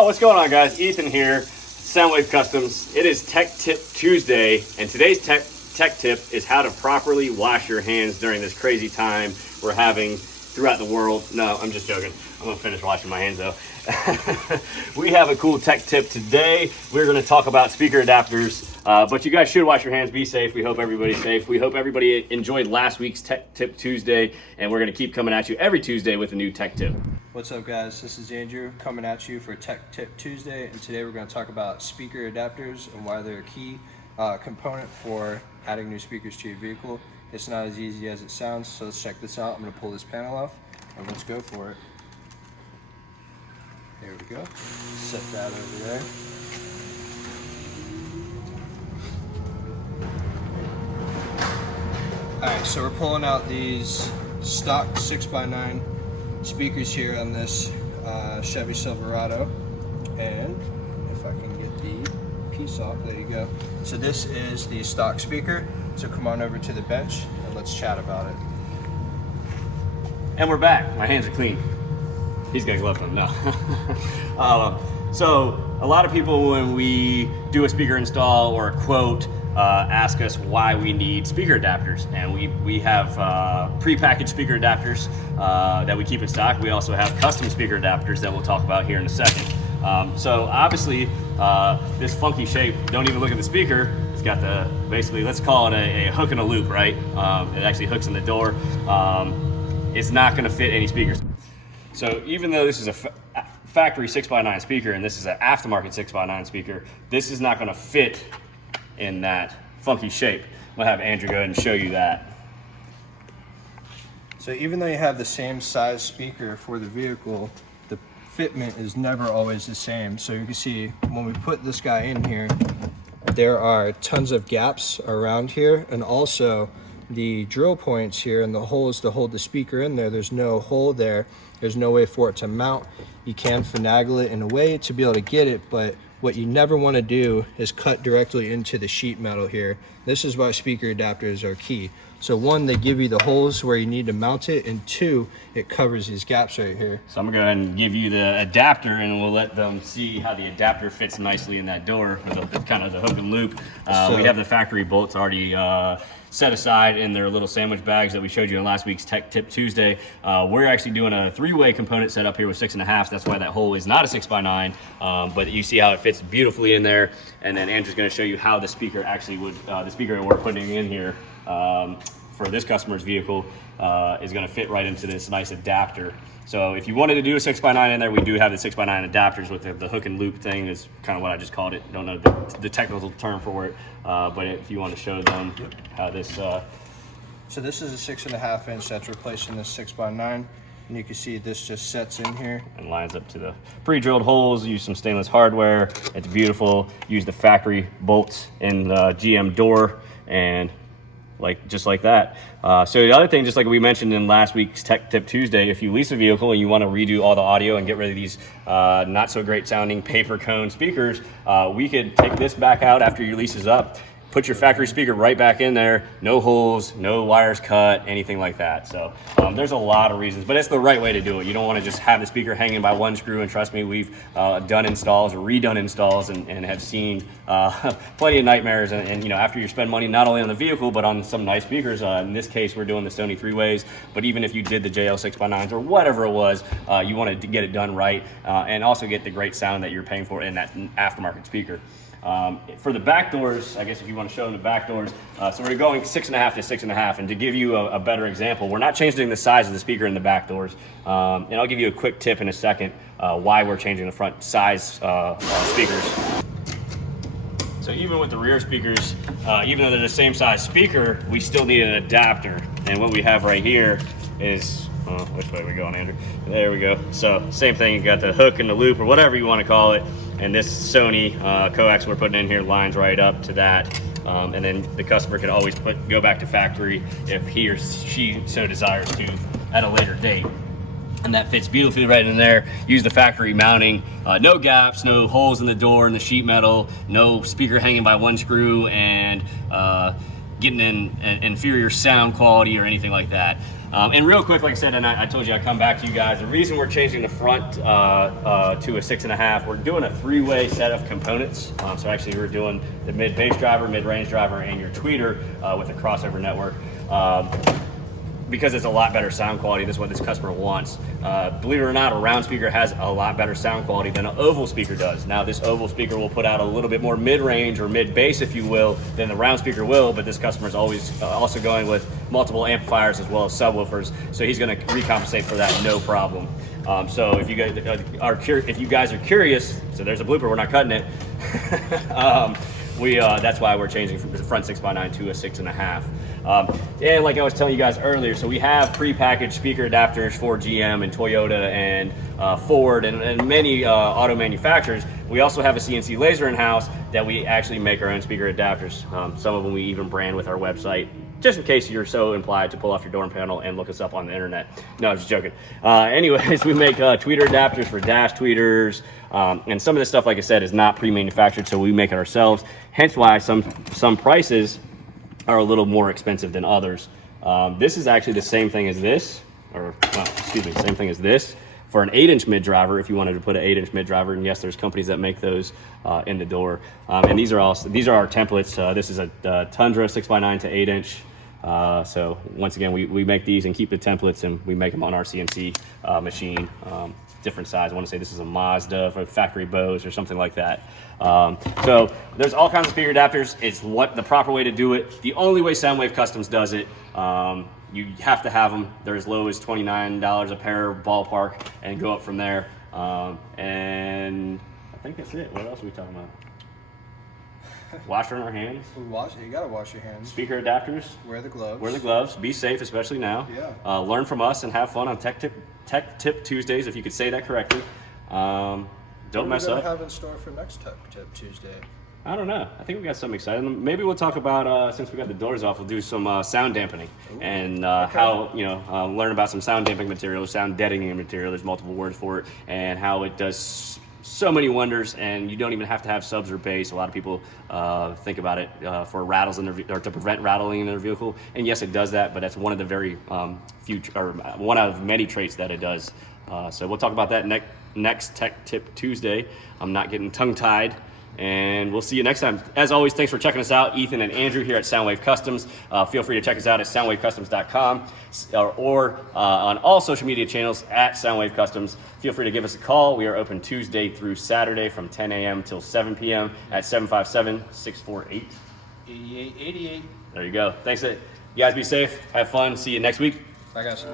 Oh, what's going on, guys? Ethan here, Soundwave Customs. It is Tech Tip Tuesday, and today's tech tip is how to properly wash your hands during this crazy time we're having throughout the world. No, I'm just joking. I'm gonna finish washing my hands though. We have a cool tech tip today. We're gonna talk about speaker adapters, but you guys should wash your hands. Be safe. We hope everybody's safe. We hope everybody enjoyed last week's Tech Tip Tuesday, and we're gonna keep coming at you every Tuesday with a new tech tip. What's up, guys? This is Andrew coming at you for Tech Tip Tuesday, and today we're going to talk about speaker adapters and why they're a key component for adding new speakers to your vehicle. It's not as easy as it sounds, so let's check this out. I'm going to pull this panel off and let's go for it. There we go. Set that over there. Alright, so we're pulling out these stock 6x9 speakers here on this Chevy Silverado, and if I can get the piece off, there you go. So this is the stock speaker, so come on over to the bench and let's chat about it. And we're back. My hands are clean. He's got gloves on. No. So a lot of people, when we do a speaker install or a quote, ask us why we need speaker adapters, and we have pre-packaged speaker adapters that we keep in stock. We also have custom speaker adapters that we'll talk about here in a second. So obviously this funky shape, don't even look at the speaker. It's got the, basically, let's call it a hook and a loop, right? It actually hooks in the door. It's not going to fit any speakers. So even though this is a factory 6x9 speaker and this is an aftermarket 6x9 speaker, this is not going to fit in that funky shape. I'll have Andrew go ahead and show you that. So even though you have the same size speaker for the vehicle, the fitment is never always the same. So you can see when we put this guy in here, there are tons of gaps around here, and also the drill points here and the holes to hold the speaker in there. There's no hole there. There's no way for it to mount. You can finagle it in a way to be able to get it, but what you never want to do is cut directly into the sheet metal here. This is why speaker adapters are key. So one, they give you the holes where you need to mount it, and two, it covers these gaps right here. So I'm gonna go ahead and give you the adapter, and we'll let them see how the adapter fits nicely in that door, or the kind of the hook and loop. We have the factory bolts already set aside in their little sandwich bags that we showed you in last week's Tech Tip Tuesday. We're actually doing a 3-way component setup here with 6.5. That's why that hole is not a 6x9, but you see how it fits beautifully in there. And then Andrew's gonna show you how the speaker actually would, the speaker that we're putting in here for this customer's vehicle is gonna fit right into this nice adapter. So if you wanted to do a 6x9 in there, we do have the 6x9 adapters with the hook and loop thing is kind of what I just called it. Don't know the technical term for it, but if you want to show them how this... So this is a 6.5 inch that's replacing this 6x9. And you can see this just sets in here. And lines up to the pre-drilled holes. Use some stainless hardware. It's beautiful. Use the factory bolts in the GM door, and just like that. So the other thing, just like we mentioned in last week's Tech Tip Tuesday, if you lease a vehicle and you want to redo all the audio and get rid of these not so great sounding paper cone speakers, we could take this back out after your lease is up, put your factory speaker right back in there, no holes, no wires cut, anything like that. So there's a lot of reasons, but it's the right way to do it. You don't want to just have the speaker hanging by one screw, and trust me, we've done installs or redone installs and have seen plenty of nightmares. And you know, after you spend money not only on the vehicle, but on some nice speakers, in this case, we're doing the Sony 3-ways, but even if you did the JL 6x9s or whatever it was, you wanted to get it done right and also get the great sound that you're paying for in that aftermarket speaker. For the back doors, I guess if you want to show them the back doors, so we're going 6.5 to 6.5, and to give you a better example, we're not changing the size of the speaker in the back doors, and I'll give you a quick tip in a second why we're changing the front size speakers. So even with the rear speakers, even though they're the same size speaker, we still need an adapter, and what we have right here is, which way are we going, Andrew? There we go. So same thing, you got the hook and the loop, or whatever you want to call it. And this Sony coax we're putting in here lines right up to that. And then the customer can always go back to factory if he or she so desires to at a later date. And that fits beautifully right in there. Use the factory mounting, no gaps, no holes in the door and the sheet metal, no speaker hanging by one screw and getting an inferior sound quality or anything like that. And real quick, like I said, and I told you I'd come back to you guys. The reason we're changing the front to a 6.5, we're doing a 3-way set of components. So actually we're doing the mid-bass driver, mid-range driver, and your tweeter with a crossover network. Because it's a lot better sound quality. This is what this customer wants. Believe it or not, a round speaker has a lot better sound quality than an oval speaker does. Now this oval speaker will put out a little bit more mid-range or mid-bass, if you will, than the round speaker will, but this customer is always also going with multiple amplifiers as well as subwoofers, so he's gonna recompensate for that, no problem. So if you guys are curious, so there's a blooper, we're not cutting it. That's why we're changing from the front 6x9 to a 6.5. And like I was telling you guys earlier, so we have pre-packaged speaker adapters for GM and Toyota and Ford and many auto manufacturers. We also have a CNC laser in-house that we actually make our own speaker adapters. Some of them we even brand with our website, just in case you're so implied to pull off your door panel and look us up on the internet. No, I'm just joking. Anyways, we make tweeter adapters for dash tweeters, and some of this stuff, like I said, is not pre-manufactured, so we make it ourselves. Hence why some prices are a little more expensive than others. This is actually the same thing as this, same thing as this for an 8-inch mid driver. If you wanted to put an 8-inch mid driver, and yes, there's companies that make those in the door. And these are our templates. This is a Tundra 6x9 to 8-inch. So once again, we make these and keep the templates, and we make them on our CNC machine. Different size. I want to say this is a Mazda for factory Bose or something like that. So there's all kinds of speaker adapters. It's what the proper way to do it. The only way Soundwave Customs does it, you have to have them. They're as low as $29 a pair, ballpark, and go up from there. And I think that's it. What else are we talking about? Wash our hands. You gotta wash your hands. Speaker adapters. Wear the gloves. Wear the gloves. Be safe, especially now. Yeah. Learn from us and have fun on Tech Tip Tuesdays, if you could say that correctly. Don't mess up. What do we have in store for next Tech Tip Tuesday? I don't know. I think we got something exciting. Maybe we'll talk about, since we got the doors off, we'll do some sound dampening. Ooh, and how, learn about some sound damping material, sound deadening material. There's multiple words for it, and how it does so many wonders, and you don't even have to have subs or bass. A lot of people think about it for rattles in their or to prevent rattling in their vehicle, and yes, it does that. But that's one of the very one out of many traits that it does. So we'll talk about that next Tech Tip Tuesday. I'm not getting tongue-tied. And we'll see you next time. As always, thanks for checking us out. Ethan and Andrew here at Soundwave Customs. Feel free to check us out at soundwavecustoms.com or on all social media channels at Soundwave Customs. Feel free to give us a call. We are open Tuesday through Saturday from 10 a.m. till 7 p.m. at 757-648. 8888. There you go. Thanks. You guys be safe. Have fun. See you next week. Bye, guys.